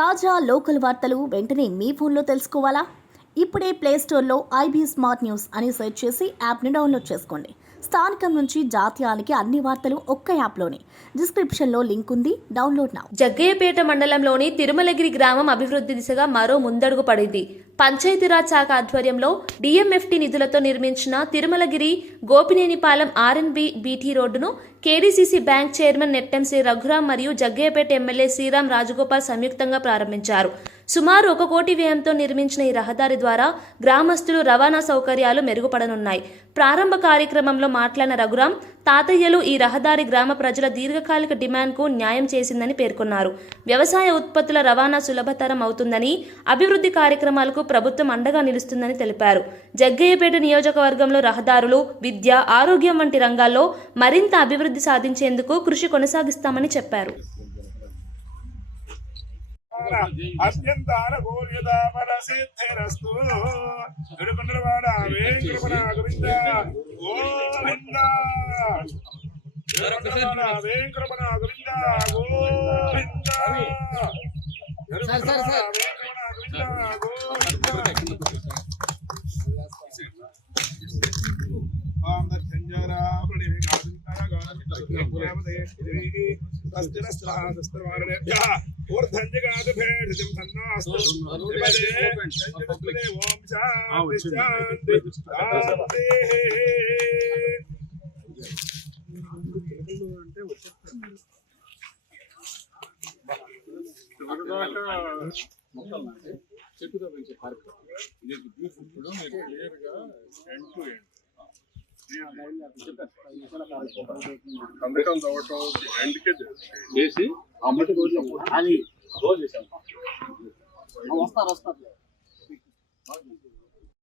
తాజా లోకల్ వార్తలు వెంటనే మీ ఫోన్లో తెలుసుకోవాలా? ఇప్పుడే ప్లేస్టోర్లో ఐబీ స్మార్ట్ న్యూస్ అని సెర్చ్ చేసి యాప్ని డౌన్లోడ్ చేసుకోండి. స్థానికం నుంచి జాతీయానికి అన్ని వార్తలు ఒక్క యాప్లోనే. డిస్క్రిప్షన్లో లింక్ ఉంది, డౌన్లోడ్ నౌ. జగ్గయ్యపేట మండలంలోని తిరుమలగిరి గ్రామం అభివృద్ధి దిశగా మరో ముందడుగు పడింది. పంచాయతీరాజ్ శాఖ ఆధ్వర్యంలో డిఎంఎఫ్టి నిధులతో నిర్మించిన తిరుమలగిరి గోపినేనిపాలెం ఆర్ఎన్బి బీటీ రోడ్డును KDCC bank chairman Nettem Shri Raghuram మరియు జగ్గయ్యపేట ఎమ్మెల్యే శ్రీరాం రాజగోపాల్ సంయుక్తంగా ప్రారంభించారు. సుమారు 1 కోటి వ్యయంతో నిర్మించిన ఈ రహదారి ద్వారా గ్రామస్తులు రవాణా సౌకర్యాలు మెరుగుపడనున్నాయి. ప్రారంభ కార్యక్రమంలో మాట్లాడిన రఘురాం, తాతయ్యలు ఈ రహదారి గ్రామ ప్రజల దీర్ఘకాలిక డిమాండ్కు న్యాయం చేసిందని పేర్కొన్నారు. వ్యవసాయ ఉత్పత్తుల రవాణా సులభతరం అవుతుందని, అభివృద్ధి కార్యక్రమాలకు ప్రభుత్వం అండగా నిలుస్తుందని తెలిపారు. జగ్గయ్యపేట నియోజకవర్గంలో రహదారులు, విద్య, ఆరోగ్యం వంటి రంగాల్లో మరింత అభివృద్ధి సాధించేందుకు కృషి కొనసాగిస్తామని చెప్పారు. చెట్టుతో పెంచే పార్క్ ఇది ఇప్పుడు మీరు క్లియర్గా ఎండ్ టు ఎండ్ అందుకని తవ్వటం ఎండ్కే చేసి అమ్మటి రోజు చేసాం వస్తారు